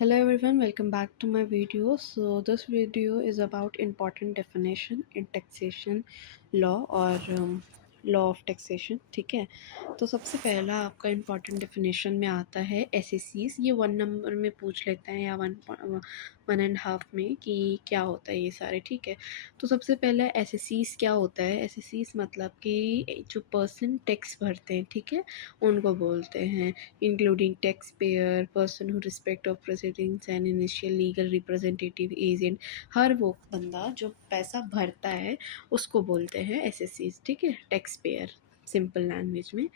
Hello everyone, welcome back to my video. So this video is about important definition in taxation law और law of taxation. ठीक है, तो सबसे पहला आपका इम्पॉर्टेंट डेफिनेशन में आता है एसएससीज. ये 1 नंबर में पूछ लेते हैं या 1.5 में कि क्या होता है ये सारे. ठीक है, तो सबसे पहले एसएससीज क्या होता है. एसएससीज मतलब कि जो पर्सन टैक्स भरते हैं, ठीक है, उनको बोलते हैं. Including tax payer, person who respect of presidents and initial legal representative agent. हर वो बंदा जो पैसा भरता है उसको बोलते हैं एसएससीज. ठीक है, टैक्स पेयर सिंपल लैंग्वेज में.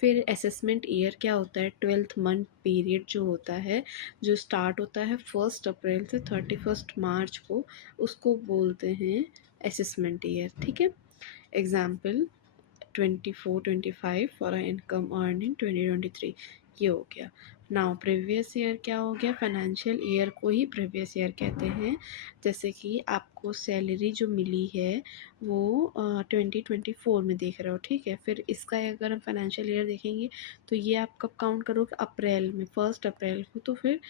फिर असेसमेंट ईयर क्या होता है. 12th मंथ पीरियड जो होता है, जो स्टार्ट होता है 1 अप्रैल से 31 मार्च को, उसको बोलते हैं असेसमेंट ईयर. ठीक है, example 24-25 for income earn in 2023. ये हो गया. नाउ प्रीवियस ईयर क्या हो गया. फाइनेंशियल ईयर को ही प्रीवियस ईयर कहते हैं. जैसे कि आपको सैलरी जो मिली है वो 2024 में देख रहे हो. ठीक है, फिर इसका अगर हम फाइनेंशियल ईयर देखेंगे तो ये आप कब काउंट करोगे. अप्रैल में, 1 अप्रैल को. तो फिर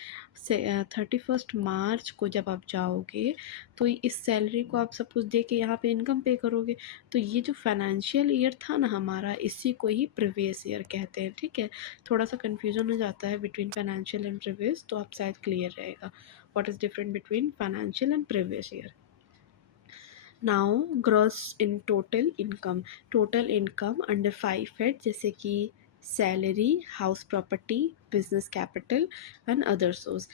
31 मार्च को जब आप जाओगे तो इस सैलरी को आप सब कुछ दे के यहाँ पे इनकम पे करोगे. तो ये जो फाइनेंशियल ईयर था ना हमारा, इसी को ही प्रीवियस ईयर कहते हैं. ठीक है, थोड़ा सा कन्फ्यूजन हो जाता है बिटवीन फाइनेंशियल एंड प्रीवियस, तो आप शायद क्लियर रहेगा what is different between financial and previous year. Now gross in total income under 5 head, जैसे कि salary, house property, business capital and other source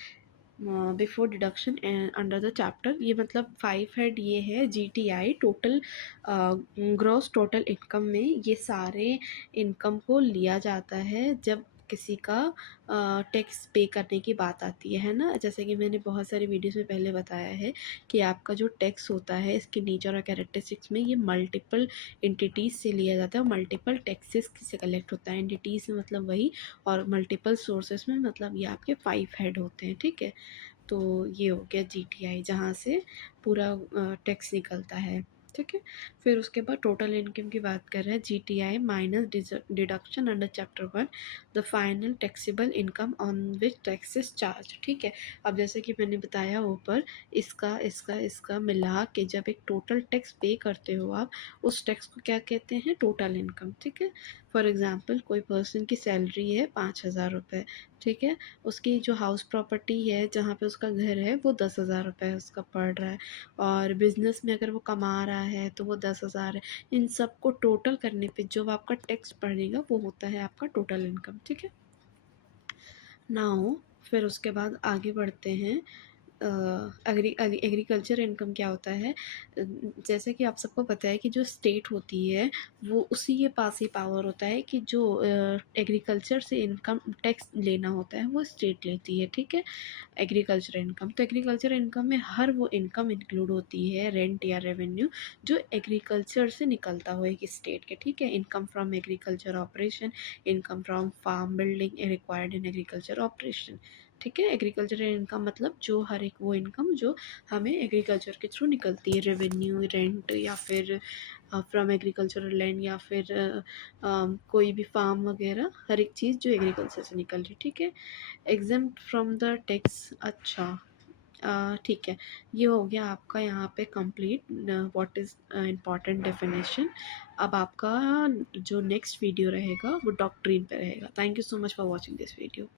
before deduction under the chapter. ये मतलब 5 head ये है GTI. Total gross total income में ये सारे income को लिया जाता है जब किसी का टैक्स पे करने की बात आती है ना. जैसे कि मैंने बहुत सारी वीडियोस में पहले बताया है कि आपका जो टैक्स होता है, इसके नेचर और कैरेक्टरिस्टिक्स में ये मल्टीपल एंटिटीज़ से लिया जाता है और मल्टीपल टैक्सेस से कलेक्ट होता है. एंटिटीज़ में मतलब वही, और मल्टीपल सोर्सेस में मतलब ये आपके 5 हेड होते हैं. ठीक है, तो ये हो गया जीटीआई, जहाँ से पूरा टैक्स निकलता है. ठीक है, फिर उसके बाद टोटल इनकम की बात कर रहे हैं. GTI minus deduction under chapter 1, the final taxable income on which taxes charge. ठीक है, अब जैसे कि मैंने बताया ऊपर, इसका मिला के जब एक टोटल टैक्स पे करते हो आप, उस टैक्स को क्या कहते हैं, टोटल इनकम. ठीक है, फॉर एग्जांपल कोई पर्सन की सैलरी है 5,000 रुपये. ठीक है, उसकी जो हाउस प्रॉपर्टी है जहाँ पे उसका घर है वो 10,000 रुपये उसका पड़ रहा है, और बिजनेस में अगर वो कमा रहा है तो वो 10,000 है. इन सब को टोटल करने पे जो आपका टैक्स पड़ेगा वो होता है आपका टोटल इनकम. ठीक है, नाउ फिर उसके बाद आगे बढ़ते हैं. एग्रीकल्चर इनकम क्या होता है. जैसे कि आप सबको पता है कि जो स्टेट होती है वो उसी के पास ही पावर होता है कि जो एग्रीकल्चर से इनकम टैक्स लेना होता है वो स्टेट लेती है. ठीक है, एग्रीकल्चर इनकम, तो एग्रीकल्चर इनकम में हर वो इनकम इंक्लूड होती है, रेंट या रेवेन्यू, जो एग्रीकल्चर से निकलता हो एक स्टेट के. ठीक है, income from agriculture operation, income from farm building required in agriculture operation. ठीक है, एग्रीकल्चर इनकम मतलब जो हर एक वो इनकम जो हमें एग्रीकल्चर के थ्रू निकलती है, रेवेन्यू, रेंट, या फिर फ्रॉम एग्रीकल्चरल लैंड, या फिर कोई भी फार्म वगैरह, हर एक चीज़ जो एग्रीकल्चर से निकल रही. ठीक है, एग्जेम्प्ट फ्रॉम द टैक्स. अच्छा, ठीक है, ये हो गया आपका यहाँ पे complete what is important definition. अब आपका जो नेक्स्ट वीडियो रहेगा वो डॉक्ट्रिन पे रहेगा. Thank you so much for watching this video.